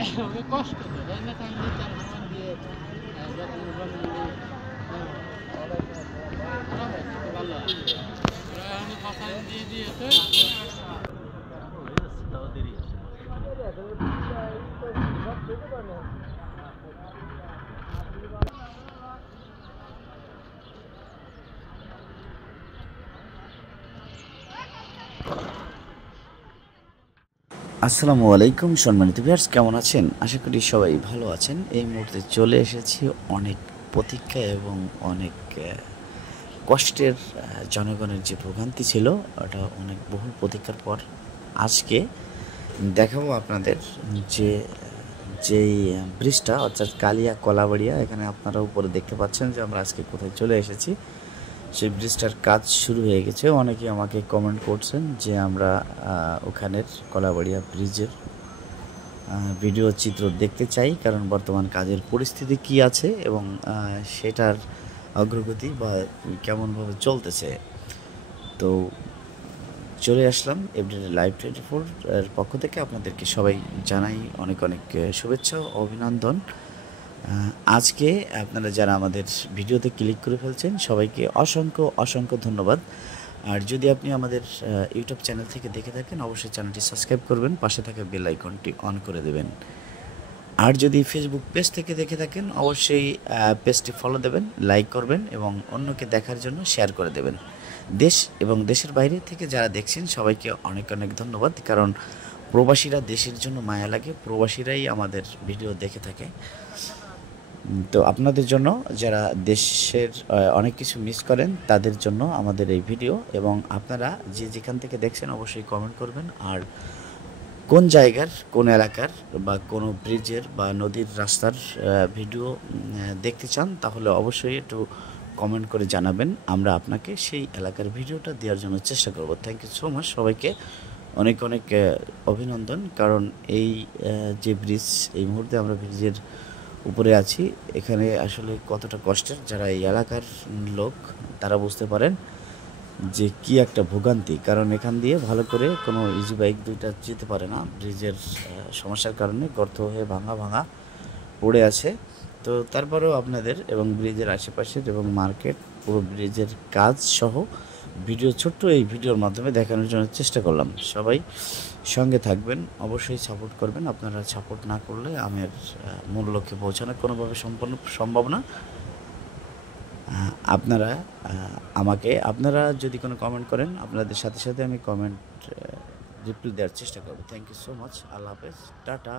অনেক কষ্ট তো তাই না তাই তার ভ্রমণ দিয়ে যত ভালো আমি কথা দিয়ে দিয়েছে তাও দেরি আছে আসসালামু আলাইকুম সম্মানিত ভিউয়ার্স, কেমন আছেন? আশা করি সবাই ভালো আছেন। এই মুহূর্তে চলে এসেছি অনেক প্রতীক্ষা এবং অনেক কষ্টের জনগণের যে ভোগান্তি ছিল ওটা অনেক বহুল প্রতীক্ষার পর আজকে দেখাবো আপনাদের যে যেই ব্রিজটা অর্থাৎ কালিয়া কলাবাড়িয়া, এখানে আপনারা উপরে দেখতে পাচ্ছেন যে আমরা আজকে কোথায় চলে এসেছি। সেই ব্রিজটার কাজ শুরু হয়ে গেছে। অনেকেই আমাকে কমেন্ট করছেন যে আমরা ওখানের কলাবাড়িয়া ব্রিজের ভিডিও চিত্র দেখতে চাই, কারণ বর্তমান কাজের পরিস্থিতি কি আছে এবং সেটার অগ্রগতি বা কেমনভাবে চলতেছে। তো চলে আসলাম এভরিডে লাইভ 24 এর পক্ষ থেকে আপনাদেরকে সবাই জানাই অনেক অনেক শুভেচ্ছা ও অভিনন্দন। আজকে আপনারা যারা আমাদের ভিডিওতে ক্লিক করে ফেলছেন সবাইকে অসংখ্য অসংখ্য ধন্যবাদ। আর যদি আপনি আমাদের ইউটিউব চ্যানেল থেকে দেখে থাকেন অবশ্যই চ্যানেলটি সাবস্ক্রাইব করবেন, পাশে থাকা বেল আইকনটি অন করে দেবেন। আর যদি ফেসবুক পেজ থেকে দেখে থাকেন অবশ্যই পেজটি ফলো দেবেন, লাইক করবেন এবং অন্যকে দেখার জন্য শেয়ার করে দেবেন। দেশ এবং দেশের বাইরে থেকে যারা দেখছেন সবাইকে অনেক অনেক ধন্যবাদ, কারণ প্রবাসীরা দেশের জন্য মায়া লাগে, প্রবাসীরাই আমাদের ভিডিও দেখে থাকে। তো আপনাদের জন্য যারা দেশের অনেক কিছু মিস করেন তাদের জন্য আমাদের এই ভিডিও, এবং আপনারা যে যেখান থেকে দেখছেন অবশ্যই কমেন্ট করবেন। আর কোন জায়গার কোন এলাকার বা কোনো ব্রিজের বা নদীর রাস্তার ভিডিও দেখতে চান তাহলে অবশ্যই একটু কমেন্ট করে জানাবেন, আমরা আপনাকে সেই এলাকার ভিডিওটা দেওয়ার জন্য চেষ্টা করব। থ্যাংক ইউ সো মাচ, সবাইকে অনেক অনেক অভিনন্দন। কারণ এই যে ব্রিজ, এই মুহূর্তে আমরা ব্রিজের উপরে আছি, এখানে আসলে কতটা কষ্টের যারা এই এলাকার লোক তারা বুঝতে পারেন যে কি একটা ভোগান্তি। কারণ এখান দিয়ে ভালো করে কোনো ইজি বাইক দুইটা যেতে পারে না, ব্রিজের সমস্যার কারণে গর্ত হয়ে ভাঙা ভাঙা পড়ে আছে। তো তারপরেও আপনাদের এবং ব্রিজের আশেপাশের এবং মার্কেট পুরো ব্রিজের কাজ সহ ভিডিও, ছোট্ট এই ভিডিওর মাধ্যমে দেখানোর জন্য চেষ্টা করলাম। সবাই সঙ্গে থাকবেন, অবশ্যই সাপোর্ট করবেন। আপনারা সাপোর্ট না করলে আমার মূল লক্ষ্যে পৌঁছানো কোনোভাবে সম্ভব না। আপনারা আপনারা যদি কোনো কমেন্ট করেন আপনাদের সাথে সাথে আমি কমেন্ট রিপ্লাই দেওয়ার চেষ্টা করব। Thank you so much. আল্লাহ হাফেজ, টাটা।